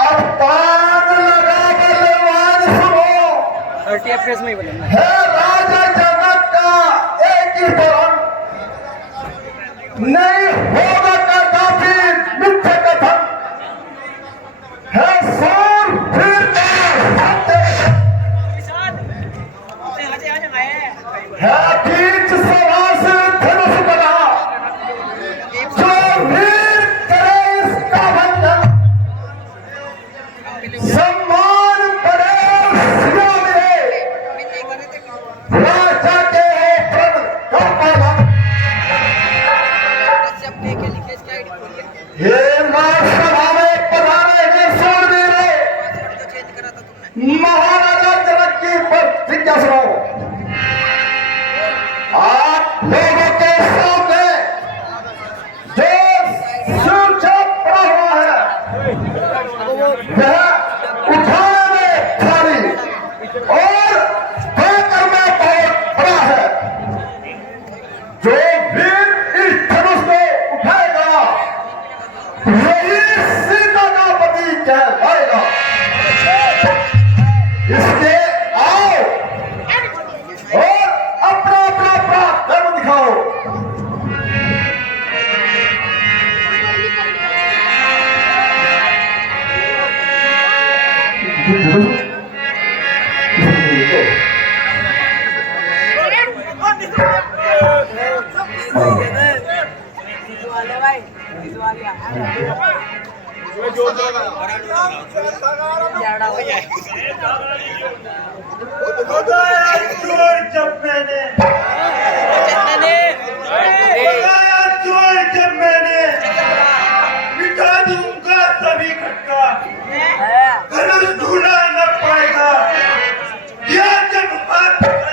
अब पान लगा बलवान सुनो, TFS में ही बोले है राजा जनक का एक ही वरण, नहीं होगा कदापि मिथ्या कथन, है सूर फिर है बीच सभा से धनुष बना, जो वीर करे इसका बंधन, सम्मान करे सिया मिले, राजा के प्रण का पालन। हे सभा में पधारे हैं सूरवीरों, महाराजा जनक की प्रतिज्ञा सुनाओ। आप लोगों के सामने जो सूचा पड़ा हुआ है वह उठाने में भारी और देकर में बहुत बड़ा है। जो वीर इस धनुष को उठाएगा वही सीता का पति कहलाएगा। इसलिए आओ और अपना अपना पराक्रम दिखाओ। जब मैंने मिटा दूंगा सभी खटका, धनुष ढूंढा न पाएगा या जब हाथ रुको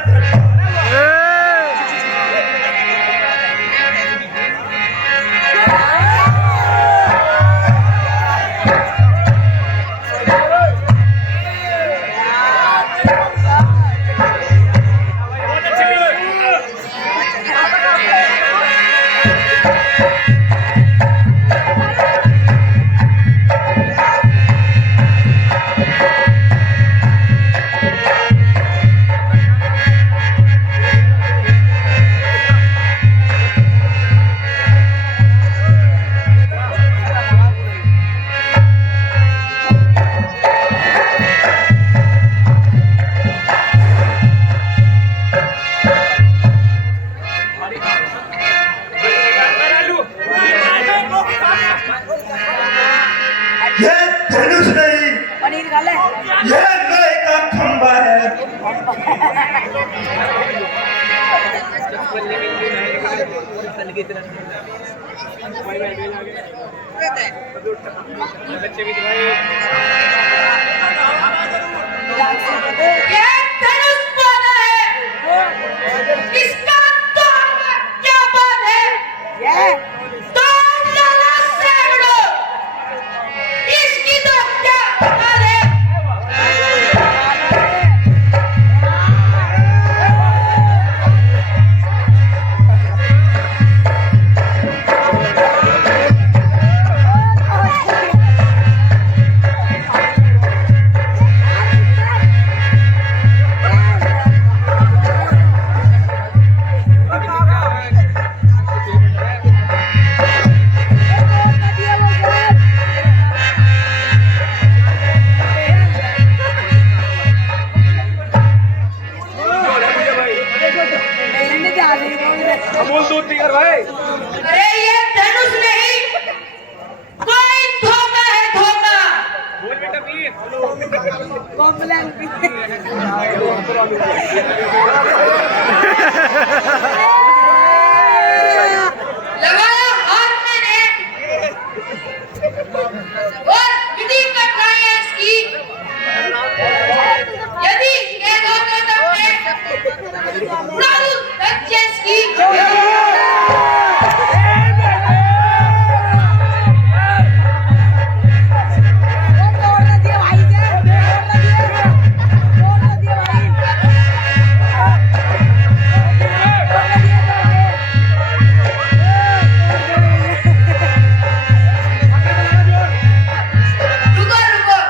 रुको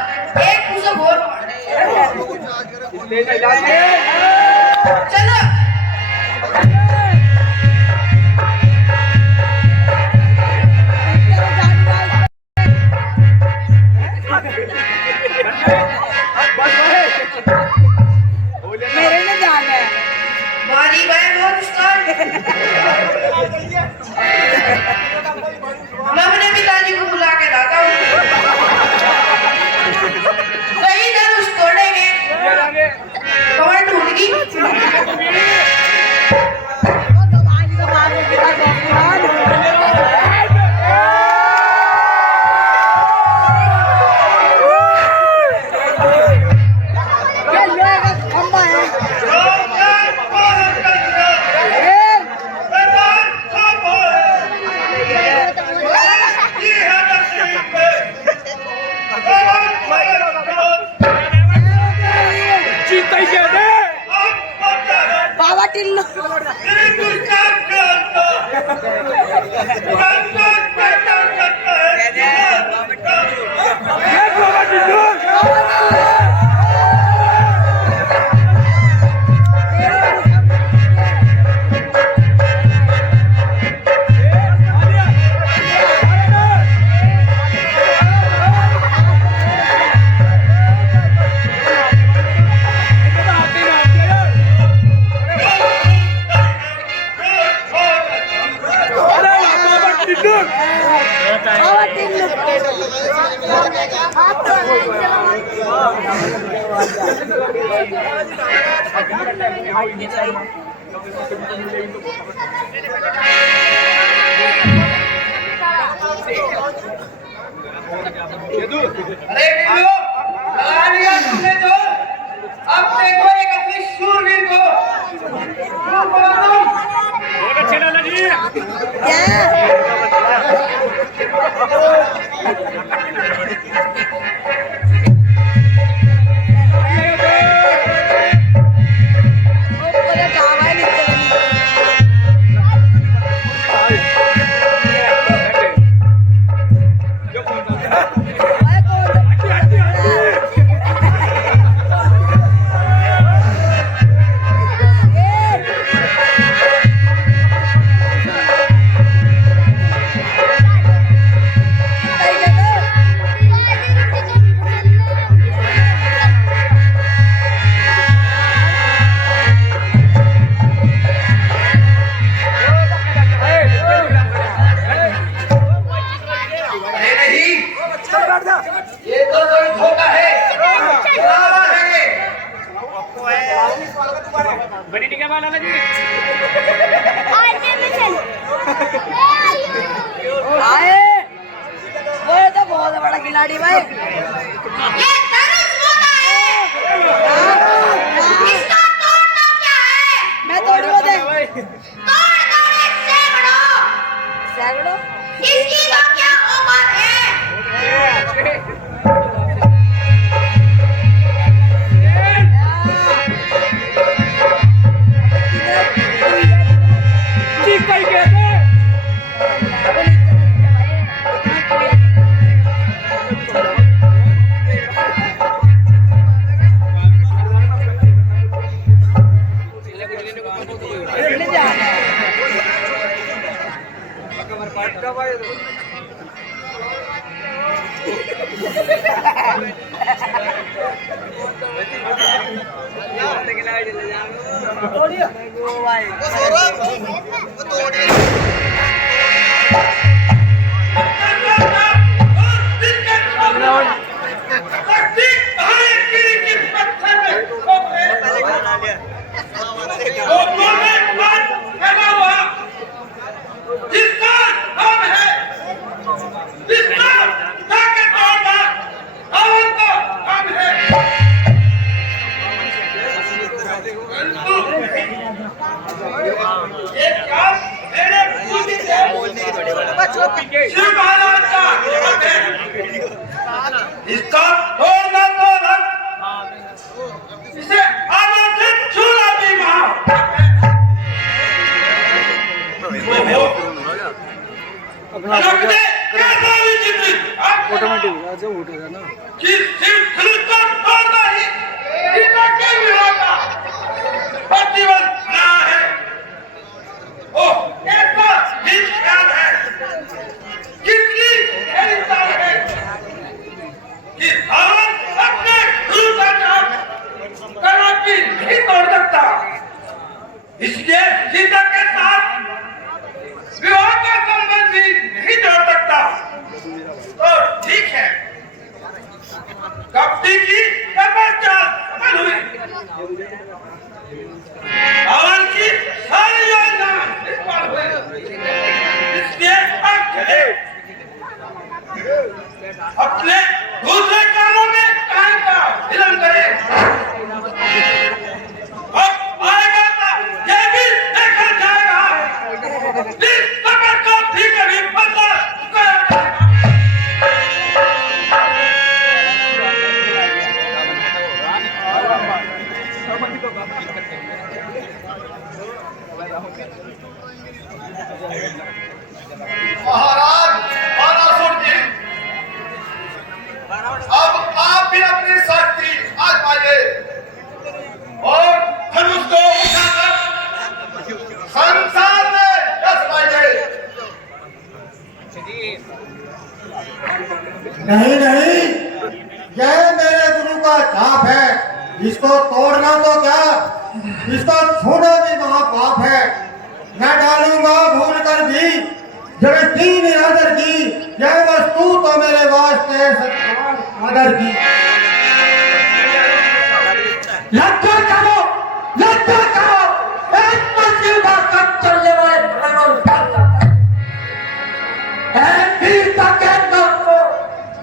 चलो मेरे में जाना है मारी भाई बहुत स्टार्ट मैं अपने पिताजी को बुला के लाता हूँ कहीं धनुष तोड़ेंगे कमर ढूंढ गई बाबा टिल्लू बाबा टिल्लू अरे टिल्लू लगा लिया तुमने जो अब देखो एक अपनी शूरवीर को बहुत अच्छे लाला जी ये तो कोई धोखा है ड्रामा है ये बड़ी टीका वाला जी आए वो तो बहुत बड़ा खिलाड़ी भाई ये धनुष मोटा है इसका तोड़ना क्या है मैं तोड़ूंगा दे तोड़ तोड़ सैकड़ों सैकड़ों इसकी तो क्या उम्र है इसका तोड़ना तोड़ना इसे आमंत्रित चूल्हा भी मार ऑटोमेटिक उठेगा ना कि सिर्फ खिलता तोड़ना ही सीता के विवाह का प्रतिबंध ना है। ओह, कैसा दिन ख्याल है, कितनी गहरी चाल है कि रावण अपने गुरु का नाम कदापि नहीं तोड़ सकता। इसलिए सीता के साथ विवाह का संबंध भी नहीं जोड़ सकता। तो ठीक है, कपटी की तपस्या सफल हुई, रावण की सारी योजना निष्फल हुई। इसलिए अब चले अपने दूसरे कामों में काहे का विलंब करें। अब आएगा तो ये भी देखा जाएगा, इस खबर को भी कभी पता कराया जाएगा। महाराज बानासुर जी, अब आप भी अपनी शक्ति आजमाइए और धनुष को उठाकर संसार में यश पाइए। नहीं नहीं, यह मेरे गुरु का छाप है, इसको तोड़ना तो क्या, इसको छूना भी महापाप है। मैं डालूंगा भूल कर भी जगती निरादर की, यह वस्तु तो मेरे वास्ते सत्कार आदर की। लज्जा करो, लज्जा करो, एक मंजिल पर चलने वाले भगवान क्या करता है? वीर का कहना को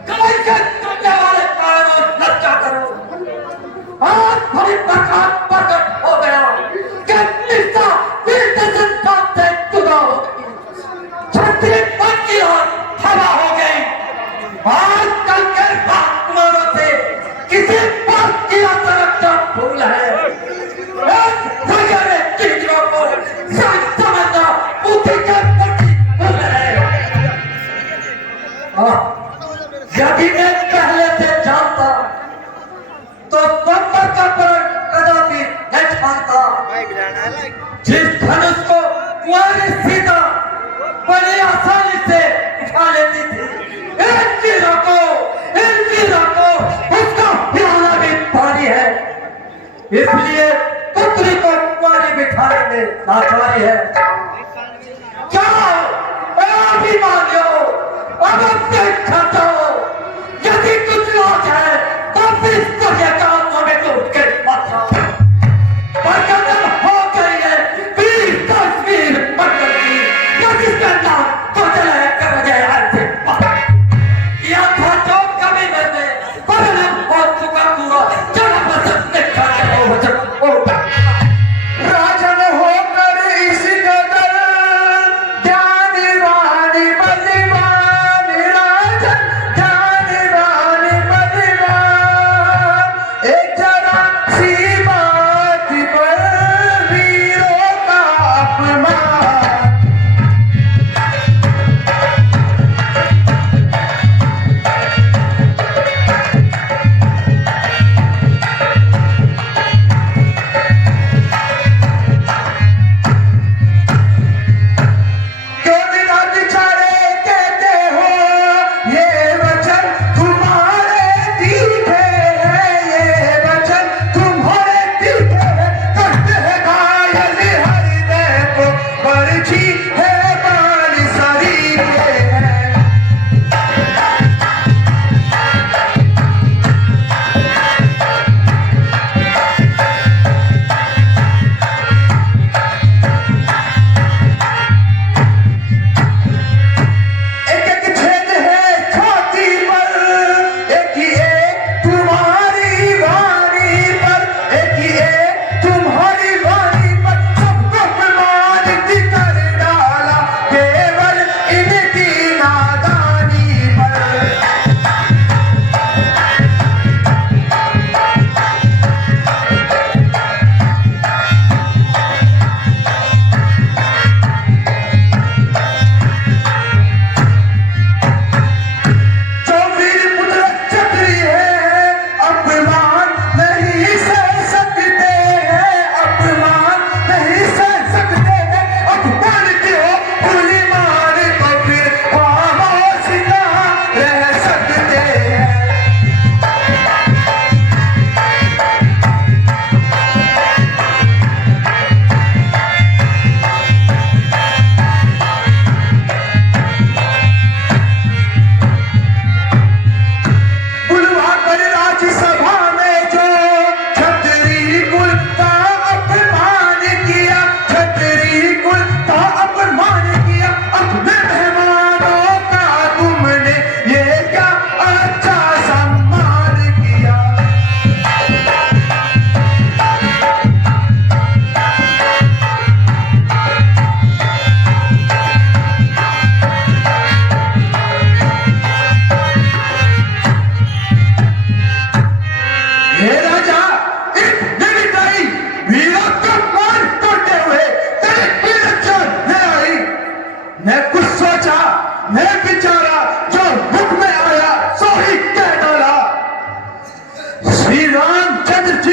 कहीं से चलने वाले कानून लज्जा करो। आज बड़ी प्रकार प्रकट हो गया कि निष्ठा वीर के संसार से जुदा हो गई, छत्री पक्षी और हवा हो गई। आज कल के कुमारों से किसी बात की असरक्षा भूल है। चीजों को सच समझना बुद्धि के प्रति भूल है। यदि मैं पहले से जानता तो संपर्क का कदापि नहीं छानता। जिस धनुष को कुंवारी सीता बड़ी आसानी से उठा लेती थी, इन वीरों को उसका प्याला भी पानी है। इसलिए पुत्री को कुंवारी बिठाने में लाचारी है। जाओ, अभिमानियों, अब अपने खाता हो। यदि कुछ लाज है तो फिर तुझे कामों में तो उठके मत जाओ। बरकरार हो गई है वीर तस्वीर बनकर की, जिसका नाम तो चले कर गए ऐसे यह खोजो कभी मैंने परिणाम हो चुका पूरा चला पसंद नहीं खाते हो वचन। राजन होकर इस गदा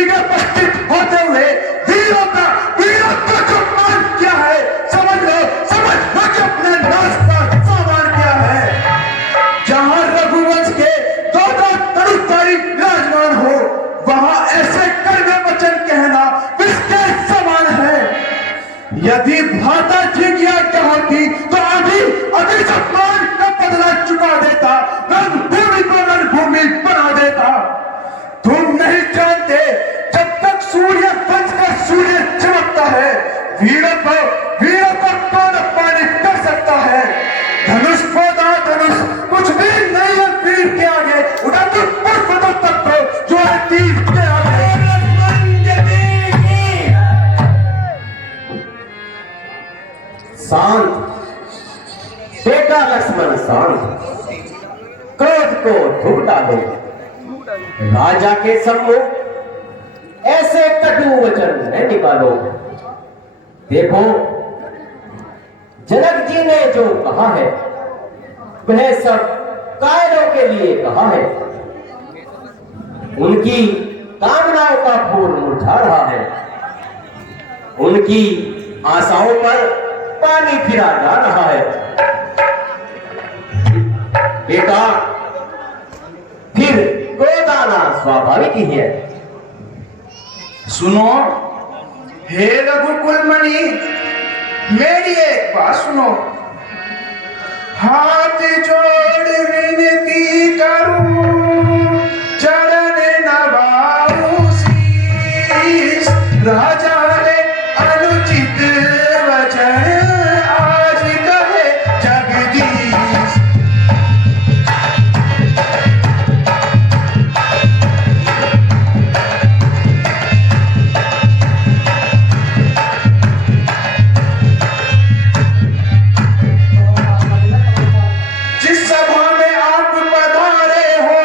भीगे उपस्थित होते हुए वीरों का सम्मान किया है। समझ लो कि अपने नाश का सामान क्या है। जहां रघुवंश के दो तनुधारी विराजमान हो, वहां ऐसे कड़वे वचन कहना किसके समान है। यदि भ्राता जी की आज्ञा होती तो अभी सम्मान का बदला चुका देता, रणभूमि को रणभूमि बना देता। तुम नहीं जानते, जब तक सूर्य वंश का सूर्य चमकता है, वीरों को कौन अपमानित कर सकता है। धनुष पोदा धनुष कुछ भी नहीं है वीर के आगे, उड़ा तो पुष्पों तक को जो है तीर के आगे। शांत बेटा लक्ष्मण, शांत। क्रोध को धूप डालो। राजा के सम्मुख ऐसे कटु वचन न निकालो। देखो, जनक जी ने जो कहा है वह सब कायरों के लिए कहा है। उनकी कामनाओं का फूल मुरझा रहा है, उनकी आशाओं पर पानी फिरा जा रहा है। बेटा, फिर क्रोध आना स्वाभाविक ही है। सुनो हे रघुकुलमणि, मेरी एक बात सुनो। हाथ जोड़ विनती करूं, चरण नवाऊं शीश। राजा ने अनुचित वचन आज कहे जगदीश। जिस सभा में आप पधारे हो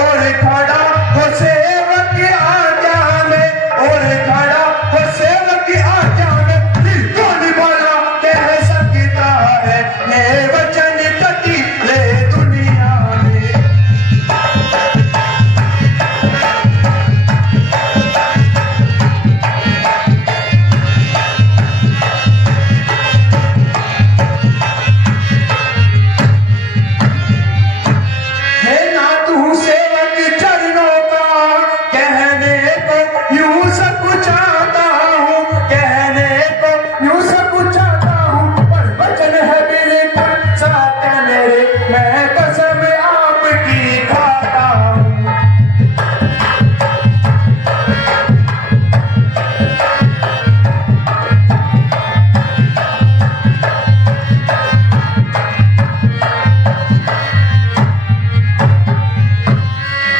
और खड़ा हो सेवक की आज्ञा में, और खड़ा हो सेवक की आज्ञा में, दिल को निभाना कह सकता है। ये वचन कटी ले दुनिया में। है ना तू सेवक चरणों का, कहने को यूं सब चाहता हूँ, कहने को यूं सब चाहता हूँ, पर वचन है बिल्कुल सत्य मेरे, मैं कसम आपकी खाता हूँ।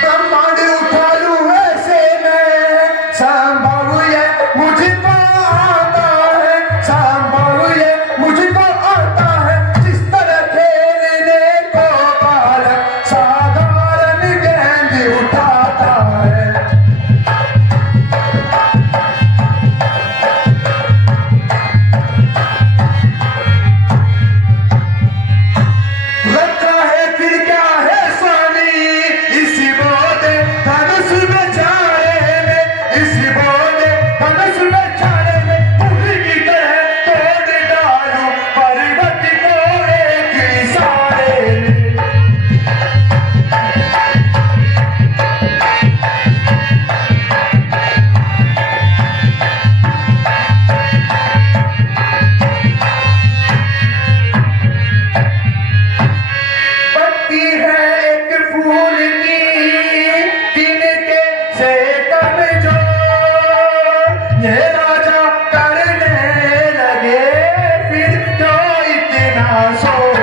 ब्रह्मांड उठा लूं ऐसे में, संभव ये मुझको आता है, संभव ये मुझको आता है। जिस तरह खेलने को बालक साधारण गेंद उठाता है। रखा है फिर क्या है स्वामी इसी बोधे धनुष बेचारे में, इसी बोधे धनुष बेचारे में। पूरी की तरह तोड़ डालूं पर्वत को एक इशारे में। पत्ती है एक फूल की, तिनके से कमजोर। ये राजा करने लगे फिर तो इतना शोर।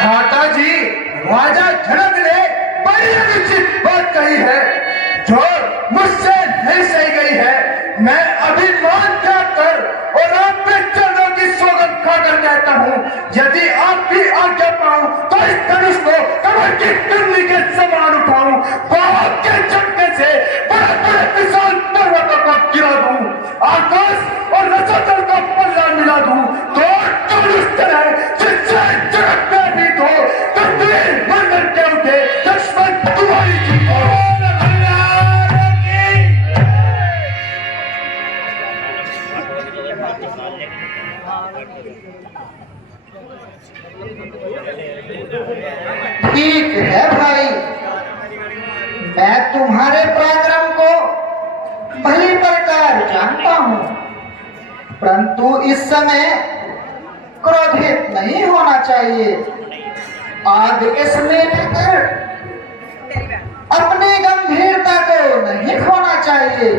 भ्राता जी, राजा जनक ने बड़ी अनुचित बात कही है, जो मुझसे नहीं सही गई है। मैं अभिमान कर और आप पे चरणों की सौगंध खाकर कहता हूँ, यदि आपकी आज्ञा पाऊं तो इस धनुष को कमर की कुंडली के समान उठाऊं, बाप के झटके से बड़े बड़े ठीक है भाई, मैं तुम्हारे पराक्रम को भली प्रकार जानता हूं, परंतु इस समय क्रोधित नहीं होना चाहिए। आग इसमें लेकर अपनी गंभीरता को नहीं खोना चाहिए।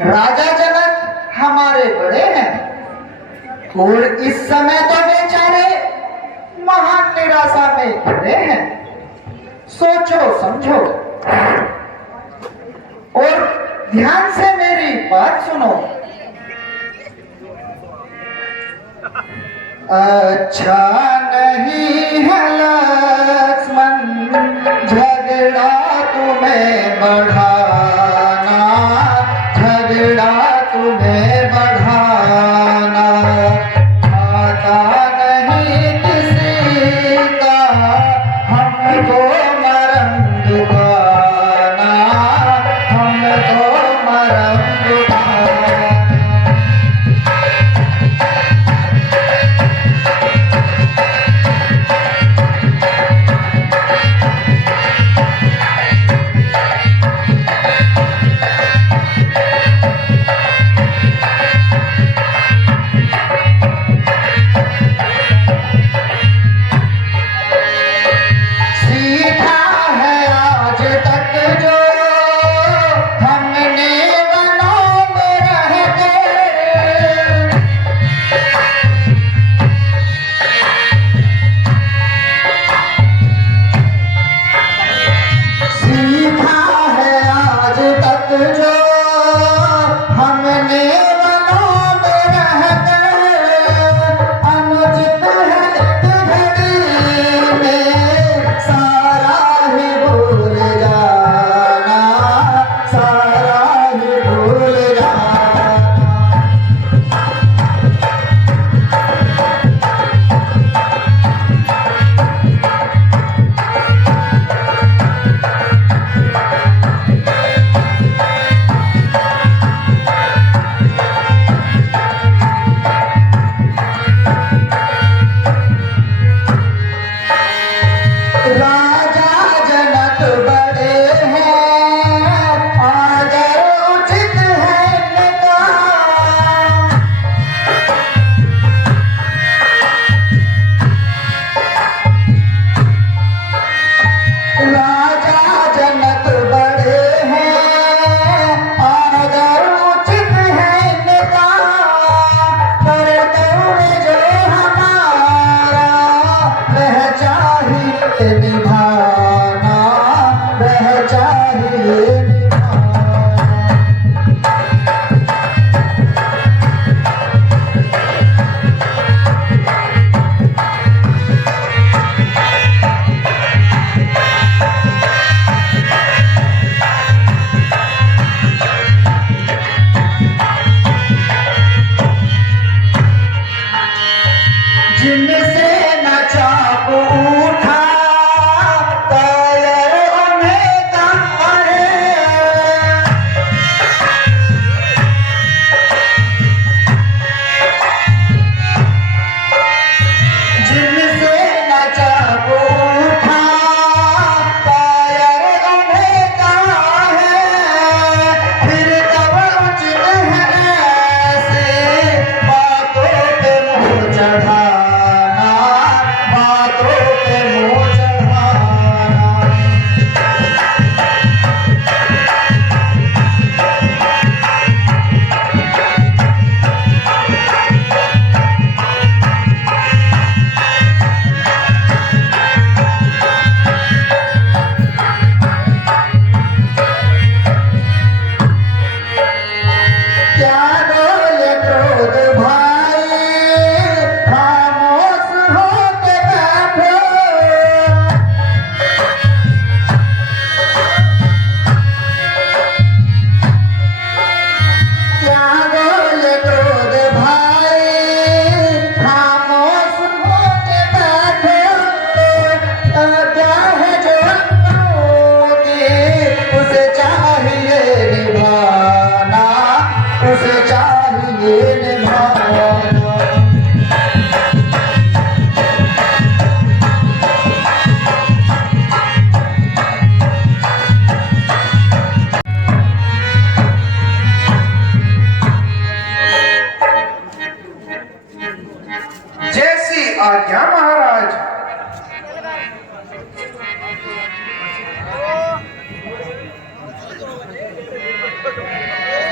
राजा जनक हमारे बड़े हैं और इस समय तो बेचारे महान निराशा में पड़े हैं। सोचो समझो और ध्यान से मेरी बात सुनो। अच्छा नहीं है लक्ष्मण झगड़ा तुम्हें बढ़ाना, झगड़ा तुम्हें बढ़ाना। आता नहीं किसी का हमको मरम दुआना, हमको मरम दुआना।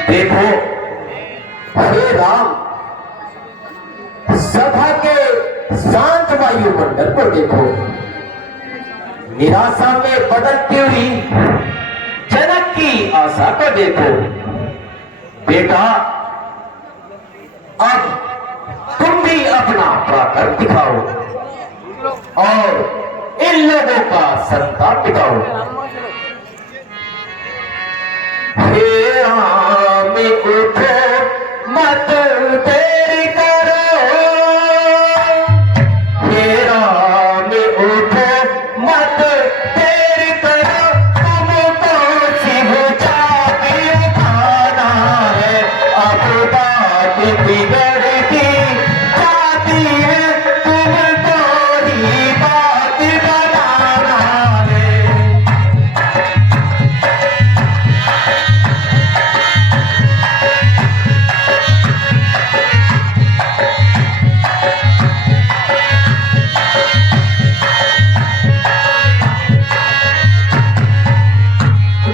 देखो हे राम, सभा के शांत वायुमंडल को देखो, निराशा में बदलती हुई जनक की आशा को देखो। बेटा, अब तुम भी अपना पराक्रम दिखाओ और इन लोगों का संताप दिखाओ। हे राम उठो, मत देरी करो। हे राम उठो, मत देरी करो। तुमको शिव चाबी उठाना है, अब बात बिगड़ती जाती है, तुमको ही बात बनाना है।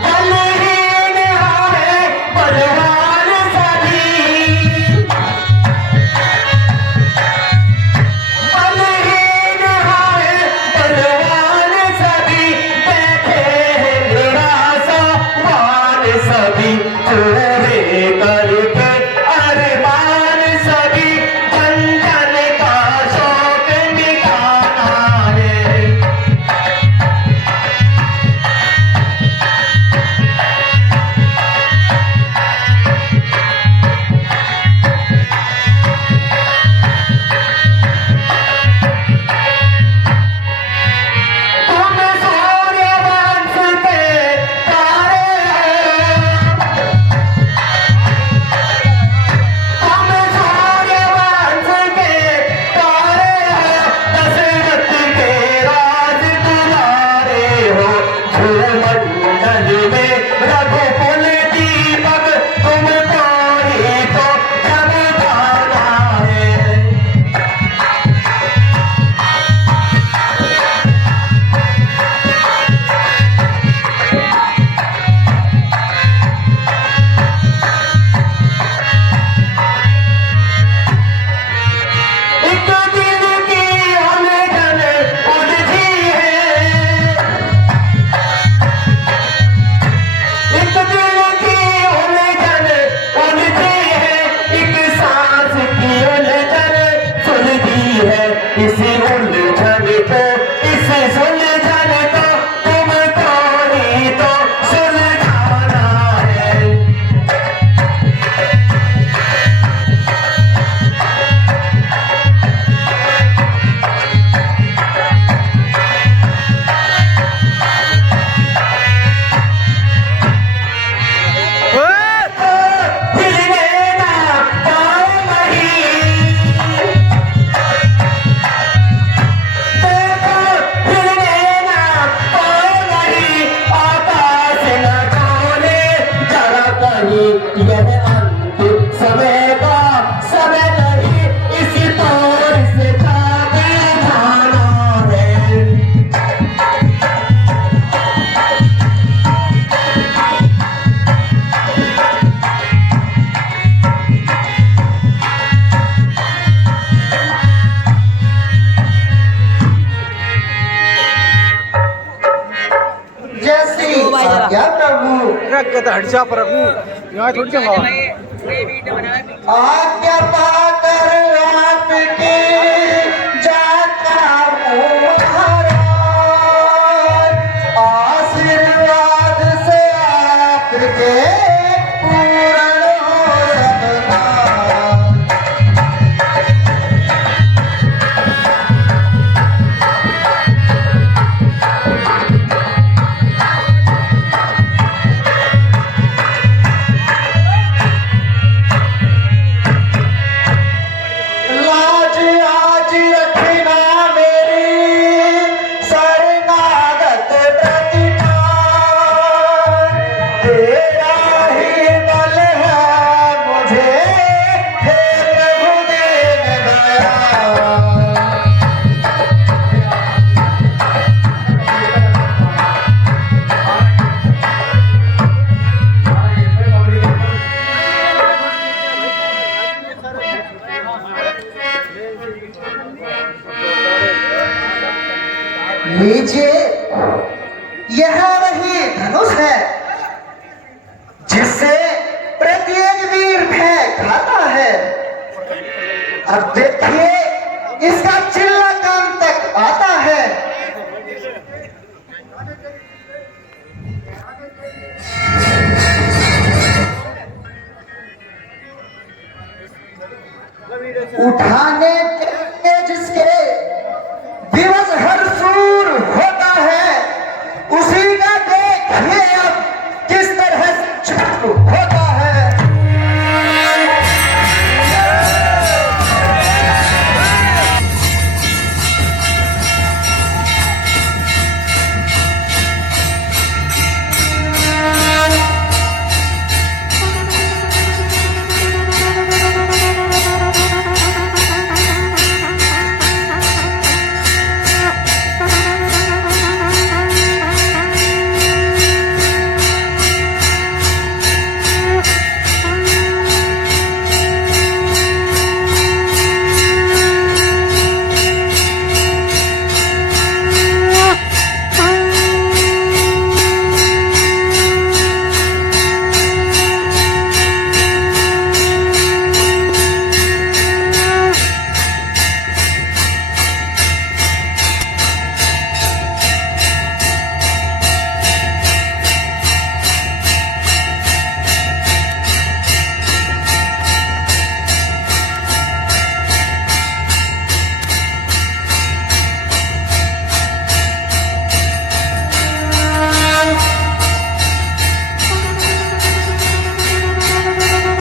बलहीन हारे बलवान सभी, बलहीन हारे बलवान सभी, बैठे हैं निराशावान सभी, पूरे करके अरमान सभी, जन जन का शौक मिटाना है। तुम सूर्यवंश के तारे हो, तुम सूर्यवंश के तारे हो, दशरथ के राज दुलारे हो, भूमंडल में रघुकुल दीपक, तुमको ही तो चमकाना है। एक दिल की उलझन उलझी है, एक दिल की उलझन उलझी है, एक सांस की उलझन सुलझी है। इसी उलझन को, इस सुलझन को तुमको ही तो सुलझाना है। हिलने ना पाओ नहीं, देखो हिलने ना पाओ नहीं, आकाश न डोले जरा कहीं, यह अंत समय का समय नहीं, इसी तौर से ताबे उठाना है। जय श्री आज्ञा प्रभु। हटचा पर यहाँ थोड़ी सा आज्ञा पाकर आपके जाता हूँ महाराज, आशीर्वाद से आपके पूर्ण हो सबका। लाज उठाने